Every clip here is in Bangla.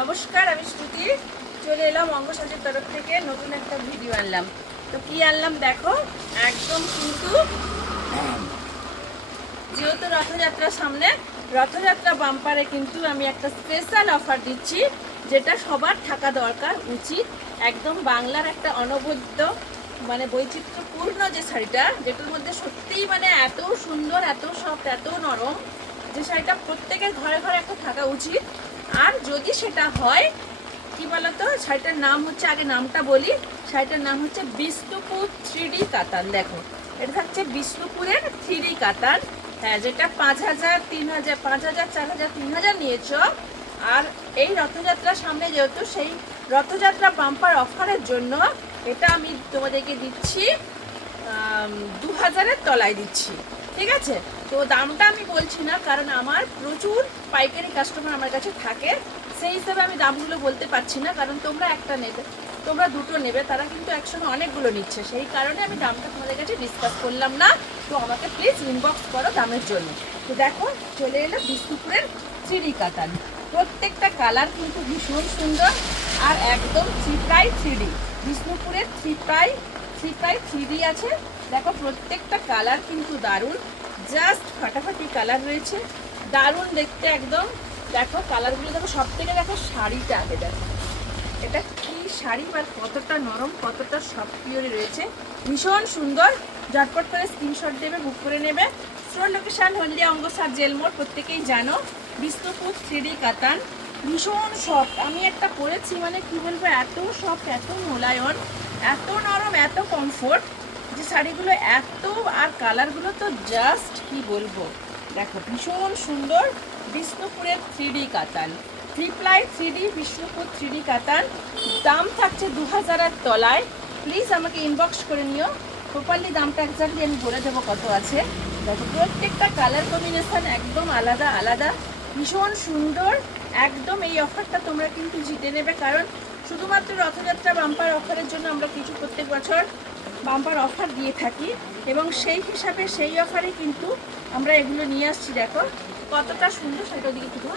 নমস্কার, আমি শ্রুতি। চলে এলাম অঙ্গসাজের তরফ থেকে নতুন একটা ভিডিও আনলাম। তো কি আনলাম দেখো, একদম কিন্তু যেহেতু রথযাত্রার সামনে, রথযাত্রা বাম্পারে কিন্তু আমি একটা স্পেশাল অফার দিচ্ছি, যেটা সবার থাকা দরকার উচিত। একদম বাংলার একটা অনবদ্য বৈচিত্র্যপূর্ণ যে শাড়িটা, যেটার মধ্যে সত্যিই এত সুন্দর, এত সফট, এত নরম, যে শাড়িটা প্রত্যেকের ঘরে ঘরে একটা থাকা উচিত। আর যদি সেটা হয়, কি বলতো, শাড়িটার নাম হচ্ছে, আগে নামটা বলি, শাড়িটার নাম হচ্ছে বিষ্ণুপুর 3D কাতান। দেখো, এটা থাকছে বিষ্ণুপুরের 3D কাতান। হ্যাঁ, যেটা 5,000, 3,000, 5,000, 4,000, 3,000 নিয়েছ। আর এই রথযাত্রার সামনে যেহেতু, সেই রথযাত্রা বাম্পার অফারের জন্য এটা আমি তোমাদেরকে দিচ্ছি 2,000-এর তলায় দিচ্ছি। ঠিক আছে? তো দামটা আমি বলছি না, কারণ আমার প্রচুর পাইকারি কাস্টমার আমার কাছে থাকে, সেই হিসেবে আমি দামগুলো বলতে পারছি না। কারণ তোমরা একটা নেবে, তোমরা দুটো নেবে, তারা কিন্তু একসঙ্গে অনেকগুলো নিচ্ছে, সেই কারণে আমি দামটা তোমাদের কাছে ডিসকাস করলাম না। তো আমাকে প্লিজ ইনবক্স করো দামের জন্য। তো দেখো, চলে এলো বিষ্ণুপুরের 3D কাতান। প্রত্যেকটা কালার কিন্তু ভীষণ সুন্দর, আর একদম 3x3D। বিষ্ণুপুরের 3x3D আছে। দেখো, প্রত্যেকটা কালার কিন্তু দারুণ, জাস্ট ফাটাফাটি কালার রয়েছে, দারুণ দেখতে একদম। দেখো কালারগুলো, দেখো সব থেকে দেখো শাড়িটা আগে দেখো, এটা কি শাড়ি, বা কতটা নরম, কতটা সফট পিওরে রয়েছে, ভীষণ সুন্দর। ঝটপট করে স্ক্রিনশট দেবে, বুক করে নেবে। স্টোর লোকেশন হলদিয়া অঙ্গসার জেল মোড়, প্রত্যেকেই জানো। বিষ্ণুপুর 3D কাতান, ভীষণ সফট। আমি একটা পরেছি, কি বলবো, এত সফট, এত মোলায়ন, এত নরম, এত কমফোর্ট, যে শাড়িগুলো এত, আর কালারগুলো তো জাস্ট কি বলবো। দেখো ভীষণ সুন্দর। বিষ্ণুপুরের 3D কাতান, 3x3D বিষ্ণুপুর 3D কাতান, দাম থাকছে 2,000-এর তলায়। প্লিজ আমাকে ইনবক্স করে নিও, প্রপারলি দামটা এক্স্যাক্টলি আমি বলে দেবো কত আছে। দেখো প্রত্যেকটা কালার কম্বিনেশন একদম আলাদা আলাদা, ভীষণ সুন্দর। একদম এই অফারটা তোমরা কিন্তু জিতে নেবে, কারণ শুধুমাত্র রথযাত্রা বাম্পার অফারের জন্য আমরা কিছু প্রত্যেক বছর বাম্পার অফার দিয়ে থাকি, এবং সেই হিসাবে সেই অফারে কিন্তু আমরা এগুলো নিয়ে আসছি। দেখো কতটা সুন্দর, সেটা দিকে কিন্তু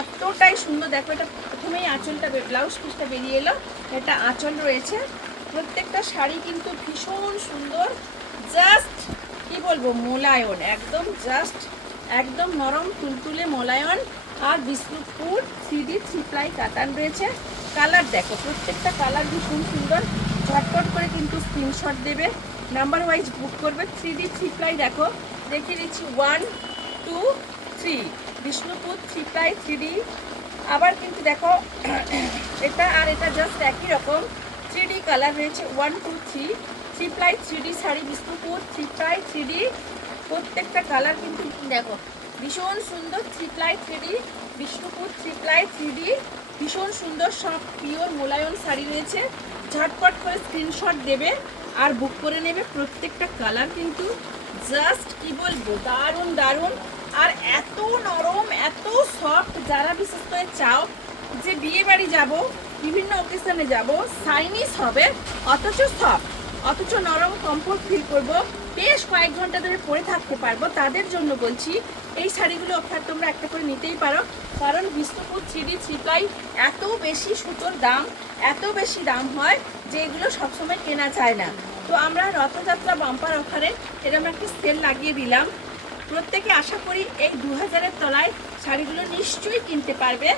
এতটাই সুন্দর। দেখো, এটা প্রথমেই আঁচলটা, ব্লাউজ পিসটা বেরিয়ে এলো, এটা আঁচল রয়েছে। প্রত্যেকটা শাড়ি কিন্তু ভীষণ সুন্দর, জাস্ট কি বলবো, মোলায়ন একদম, জাস্ট একদম নরম তুলতুলে মোলায়ন। আর বিষ্ণুপুর 3D 3ply কাতান রয়েছে। কালার দেখো, প্রত্যেকটা কালার ভীষণ সুন্দর। ঝটপট করে কিন্তু স্ক্রিনশট দেবে, নাম্বার ওয়াইজ বুক করবে। 3D 3ply দেখো, দেখিয়ে দিচ্ছি 1, 2, 3, বিষ্ণুপুর 3x3D। আবার কিন্তু দেখো এটা আর এটা জাস্ট একই রকম 3D কালার রয়েছে। 1, 2, 3, 3x3D শাড়ি, বিষ্ণুপুর 3x3D। প্রত্যেকটা কালার কিন্তু দেখো ভীষণ সুন্দর। 3x3D বিষ্ণুপুর 3x3D, ভীষণ সুন্দর, সব পিওর মোলায়ন শাড়ি রয়েছে। ঝটপট করে স্ক্রিনশট দেবে আর বুক করে নেবে। প্রত্যেকটা কালার কিন্তু জাস্ট কি বলবো, দারুণ দারুণ, আর এত নরম, এত সফট। যারা বিশেষ করে চাও যে বিয়ে বাড়ি যাবো, বিভিন্ন অকেশনে যাব, সাইনিস হবে, অথচ সফট, অথচ নরম, কমফোর্ট ফিল করব, বেশ কয়েক ঘন্টা ধরে পরে থাকতে পারবো, তাদের জন্য বলছি এই শাড়িগুলো অফার তোমরা একটা করে নিতেই পারো। কারণ বিষ্ণুপুর 3D 3ply এত বেশি সুতোর দাম, এত বেশি দাম হয় যে এগুলো সবসময় কেনা যায় না। তো আমরা রথযাত্রা বাম্পার অফারে এরকম একটা সেল লাগিয়ে দিলাম। প্রত্যেকে আশা করি এই 2,000-এর তলায় শাড়িগুলো নিশ্চয়ই কিনতে পারবে।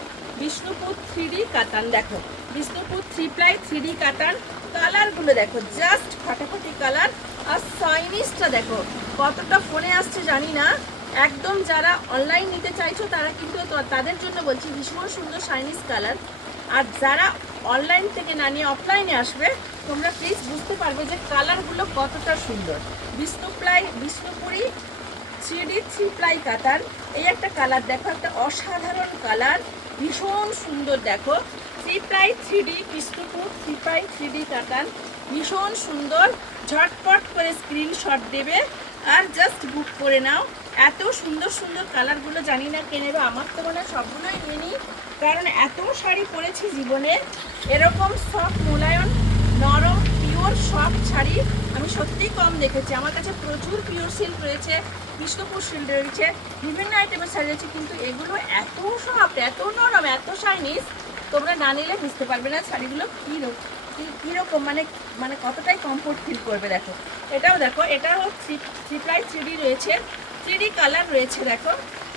বিষ্ণুপুর 3D কাতান, দেখো বিষ্ণুপুর 3ply 3D কাতান, কালারগুলো দেখো জাস্ট ফাটাফাটি কালার। আর সাইনিসটা দেখো কতটা ফোনে আসছে জানি না, একদম যারা অনলাইন নিতে চাইছো তারা কিন্তু, তাদের জন্য বলছি ভীষণ সুন্দর সাইনিস কালার। আর যারা অনলাইন থেকে না নিয়ে অফলাইনে আসবে, তোমরা প্লিজ বুঝতে পারবে যে কালারগুলো কতটা সুন্দর। বিষ্ণুপুরি 3D 3ply কাতান, এই একটা কালার দেখো, একটা অসাধারণ কালার, ভীষণ সুন্দর। দেখো 3x3D বিষ্ণুপুর 3x3D কাতান, ভীষণ সুন্দর। ঝটপট করে স্ক্রিনশট দেবে আর জাস্ট বুক করে নাও। এত সুন্দর সুন্দর কালারগুলো জানি না কে নেবে, আমার তো মনে হয় সবগুলোই নিয়ে নিই, কারণ এত শাড়ি পরেছি জীবনে, এরকম সফট মোলায়ন নরম পিওর সফট শাড়ি আমি সত্যিই কম দেখেছি। আমার কাছে প্রচুর পিওর সিল্ক রয়েছে, কৃষ্ণপুর সিল্ক রয়েছে, বিভিন্ন আইটেমের শাড়ি রয়েছে, কিন্তু এগুলো এত সফট, এত নরম, এত শাইনিস, তোমরা না নিলে বুঝতে পারবে না শাড়িগুলো কীরকম, মানে মানে কতটাই কমফোর্ট ফিল করবে। দেখো এটাও দেখো, এটাও থ্রি প্লাই 3D রয়েছে, 3D কালার রয়েছে। দেখো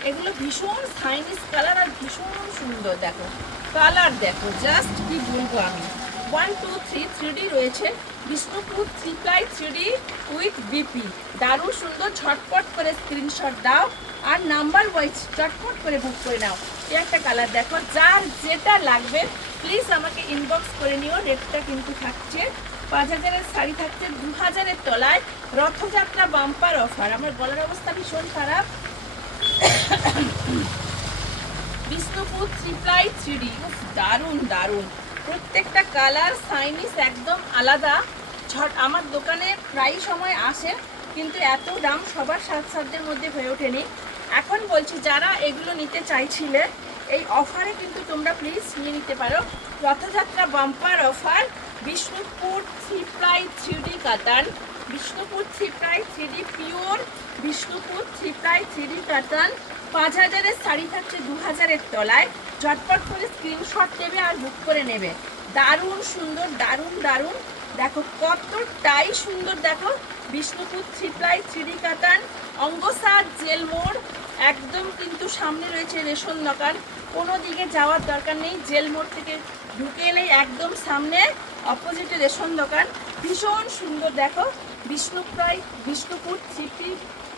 এগুলো ভীষণ সাইনিস কালার আর ভীষণ সুন্দর। দেখো কালার দেখো, জাস্ট কি বলবো আমি। 1 2 3 3D রয়েছে, Bishnupur 3 ply 3D with BP, দারুণ সুন্দর। ঝটপট করে স্ক্রিনশট দাও আর নাম্বার ওয়াইজ চটপট করে বুক করে নাও। এই একটা কালার দেখো, যার যেটা লাগবে প্লিজ আমাকে ইনবক্স করে নিও। রেটটা কিন্তু থাকছে 5000-এর শাড়ি থাকছে 2000-এর তলায়, রথযাত্রা বাম্পার অফার। আমার গলার অবস্থা ভীষণ খারাপ। বিষ্ণুপুর 3 প্লাই 3D, দারুণ দারুণ। প্রত্যেকটা কালার সাইনিস একদম আলাদা। আমার দোকানে প্রায় সময় আসে, কিন্তু এত দাম সবার সাধ্যের মধ্যে হয়ে ওঠেনি। এখন বলছি যারা এগুলো নিতে চাইছিলে এই অফারে কিন্তু তোমরা প্লিজ নিয়ে নিতে পারো। Rathyatra bumper offer, Bishnupur 3 ply 3D কাতান, Bishnupur 3 ply 3D pure, Bishnupur 3 ply 3D কাতান। 5000-এর শাড়ি থাকছে 2000-এর তলায়। ঝটপট করে স্ক্রিনশট দেবে আর বুক করে নেবে। দারুণ সুন্দর, দারুণ দারুণ। দেখো কতটাই সুন্দর। দেখো বিষ্ণুপুর 3 প্লাই 3D কাতান, অঙ্গসার জেল মোড়, একদম কিন্তু সামনে রয়েছে রেশন দোকান। কোনো দিকে যাওয়ার দরকার নেই, জেল মোড় থেকে ঢুকে এলেই একদম সামনে অপোজিটে রেশন দোকান। ভীষণ সুন্দর। দেখো বিষ্ণুপুর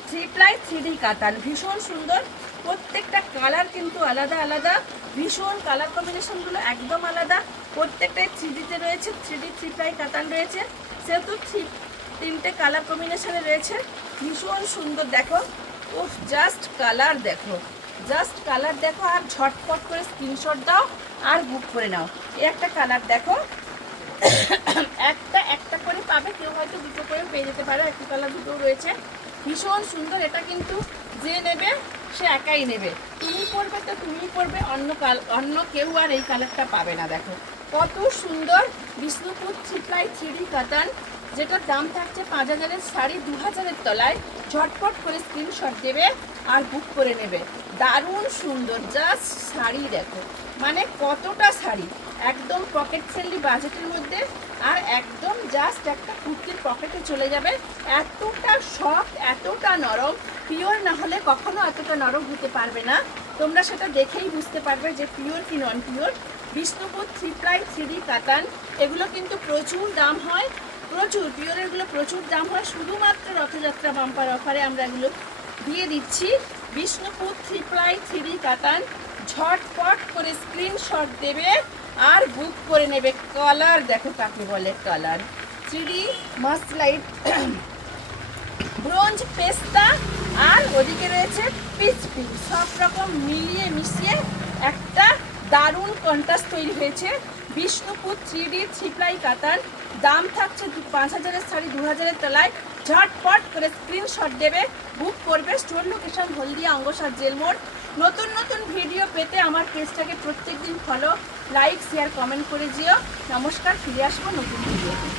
3 প্লাই 3D কাতান, ভীষণ সুন্দর। প্রত্যেকটা কালার কিন্তু আলাদা আলাদা, ভীষণ কালার কম্বিনেশনগুলো একদম আলাদা। প্রত্যেকটাই 3Dতে রয়েছে, 3D 3 প্লাই কাতান রয়েছে, সেহেতু 3টে কালার কম্বিনেশনে রয়েছে। ভীষণ সুন্দর। দেখো ও জাস্ট কালার দেখো, জাস্ট কালার দেখো আর ঝটপট করে স্ক্রিনশট দাও আর বুক করে নাও। এই একটা কালার দেখো, একটা করে পাবে, কেউ হয়তো দুটো করেও পেয়ে যেতে পারে। একটা কালার দুটোও রয়েছে, ভীষণ সুন্দর। এটা কিন্তু যে নেবে সে একাই নেবে, তুমি পরবে তো তুমি পরবে, অন্য কেউ আর এই কালারটা পাবে না। দেখো কত সুন্দর। বিষ্ণুপুর 3 প্লাই 3D কাতান, যেটার দাম থাকছে 5000-এর শাড়ি 2000-এর তলায়। ঝটপট করে স্ক্রিনশট দেবে আর বুক করে নেবে। দারুণ সুন্দর, জাস্ট শাড়ি দেখো, মানে কতটা শাড়ি একদম পকেট ফ্রেন্ডলি বাজেটের মধ্যে, আর একদম জাস্ট একটা কুর্তির পকেটে চলে যাবে। এতটা সফট, এতটা নরম, পিওর না হলে কখনো এতটা নরম হতে পারবে না। তোমরা সেটা দেখেই বুঝতে পারবে যে পিওর কি নন পিওর। বিষ্ণুপুর 3 প্লাই 3D কাতান, এগুলো কিন্তু প্রচুর দাম হয়, প্রচুর পিওরেরগুলো প্রচুর দাম হয়। শুধুমাত্র রথযাত্রা বাম্পার অফারে আমরা এগুলো দিয়ে দিচ্ছি। বিষ্ণুপুর 3 প্লাই 3D কাতান, ঝটপট করে স্ক্রিনশট দেবে আর বুক করে নেবে। কালার দেখো কাকে বলে, colour 3D mast light, bronze পেস্তা, আর ওদিকে রয়েছে পিচ পিঙ্ক। সব রকম মিলিয়ে মিশিয়ে একটা দারুণ কন্ট্রাস্ট তৈরি হয়েছে। বিষ্ণুপুর 3D 3 প্লাই কাতান, দাম থাকছে 5000-এর শাড়ি 2000-এর তলায়। ঝটপট করে স্ক্রিনশট দেবে, বুক করবে। স্টোর লোকেশন হলদিয়া, অঙ্গসার জেল মোড়। নতুন নতুন ভিডিও পেতে আমার পেজটাকে প্রত্যেকদিন ফলো, লাইক, শেয়ার, কমেন্ট করে দিও। নমস্কার, ফিরে আসবো নতুন ভিডিও।